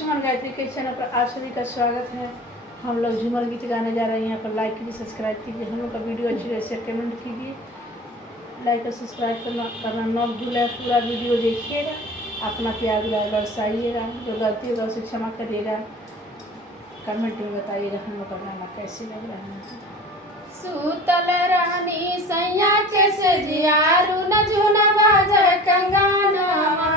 सुमन गायत्री के चैनल पर आप सभी का स्वागत है। हम लोग झूमर गीत गाने जा रहे हैं। यहाँ पर लाइक कीजिए, सब्सक्राइब कीजिए। हम लोग का वीडियो अच्छी लगे शेयर कमेंट कीजिए। लाइक और सब्सक्राइब करना न भूलें। पूरा वीडियो देखिएगा, अपना प्यार बरसाइएगा। जो गलती होगा उसे क्षमा करिएगा। कमेंट में बताइएगा हम लोग का गाना कैसे लग रहा है। सूतल रानी सैया के से जियारू न झुना बाजे कंगनवा।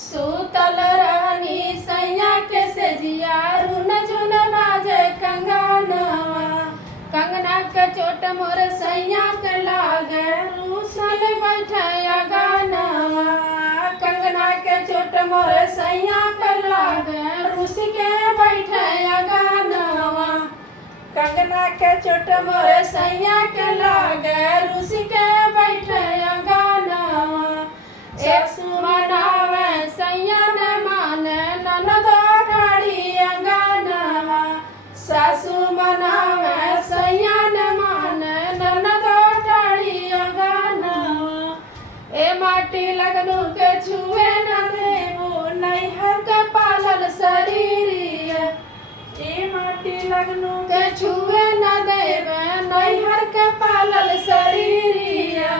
सूतल रानी सैया के से जियारू न झुना बाजे कंगनवा। कंगना के चोट मोर सैया के लागे रूसल बैठे अगनवा। कंगना के चोट मोर सैया के लागे रूस के बैठे अगनवा। कंगना के चोट मोर सैया के लागे रूस के बैठे अगनवा। सासु मनावे सैया ने माने ननदो ठाड़ी अगनवा। सासु मनावे सैया ने माने ननदो ठाड़ी अगनवा। ए माटी लगनु के छुए न देबो नैहर के पालल शरीरिया। ए माटी लगनु के छुए न देबे नैहर के पालल शरीरिया।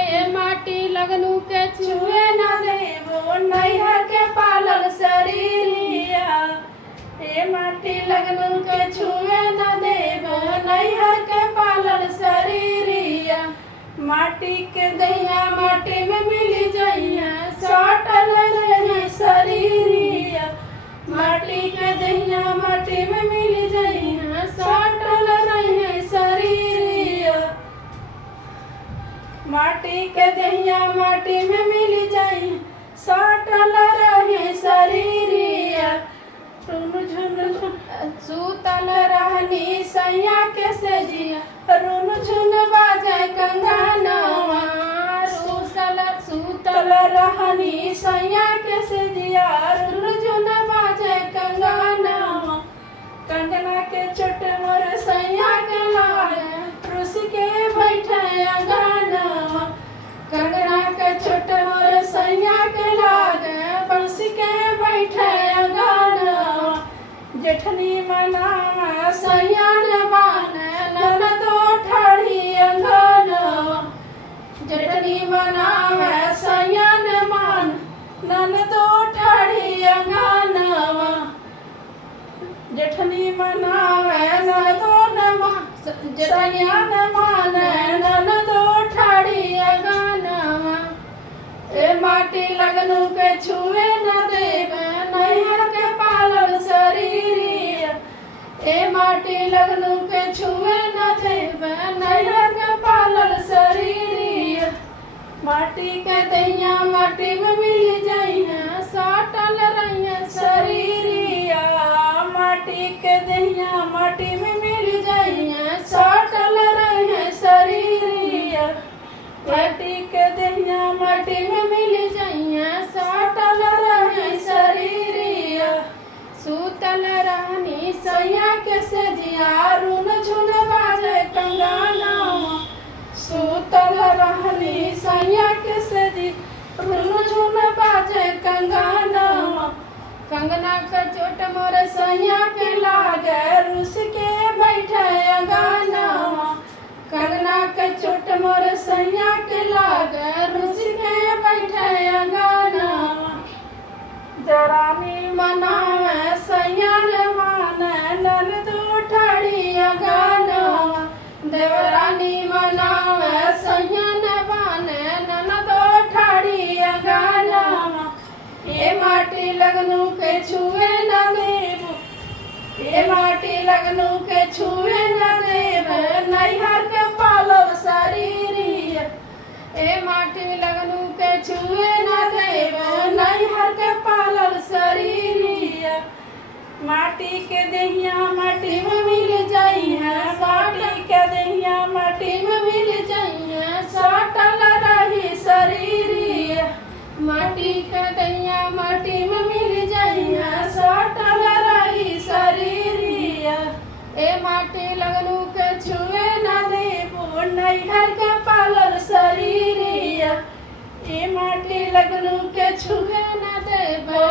ए माटी लगनु के छुए न देबो नैहर के पालल शरीरिया। ए माटी लगनु के छुए न देबो नैहर के पालल शरीरिया। माटी के दहिया माटी में मिल जाइया सटल रहे शरीरिया। माटी के दहिया माटी में मिल जाइया सटल रहे शरीरिया। माटी के दहिया माटी में मिल जाइया सटल रहे शरीरिया। सूतल रहनी सैया के से जिया रुन झुन बाजे कंगनवा। सूतल रहनी सैया के से जिया रुन झुन बाजे कंगनवा। कंगना के चोट मोर सैया के लागे रुस के बैठे अगनवा। कंगना के चोट मोर सैया के लागे रुस के बैठे अगनवा। जेठनी मनावा सैया ने माने ननदो ठाड़ी अगनवा। जेठनी मनावा सैया ने मान ननदो ठाड़ी अगनवा। जेठनी मनावे ननदो न मान सैया ने माने ननदो ठाड़ी अगनवा। ए माटी लगनु के छुए न देबे नैहर के पालल शरीरिया। ए माटी लगनु के छुए न देबे नैहर के पालल शरीरिया। माटी के दहिया माटी में मिल जाइया सटल रहिया शरीरिया। माटी के दहिया माटी में मिल जाइया सटल रहे शरीरिया। माटी के दहिया माटी में मिल जाइया सटल रहे शरीरिया। सूतल रहनी सैया के से जिया रुन झुन बाजे कंगनवा। सूतल रहनी सैया के से जिया रुन झुन बाजे कंगनवा। कंगना के चोट मोर सैया के लागे रुस के बैठे अगनवा। कंगना के चोट मोर सैया के लागे रुस के बैठे अगनवा। जरानी मनावे सैया ने माने ननदो ठाड़ी अगनवा। देवरानी मनावे सैया ने माने ननदो ठाड़ी अगनवा। ए माटी लगनु के छुए न देबो। ए माटी लगनु के छुए न देबे नैहर के पालल शरीरिया। ए माटी लगनु के छुए न देबे नैहर के पालल शरीरिया। माटी के दहिया माटी में मिल जाइया माटी के दहिया माटी में मिल जाइया सटल रही शरीरिया। माटी के दहिया माटी में मिल जाइया सटल रही शरीरिया। ए माटी लगनु के छुए न देबो नैहर के पालल शरीरिया। ए माटी लगनु के छुए न देबो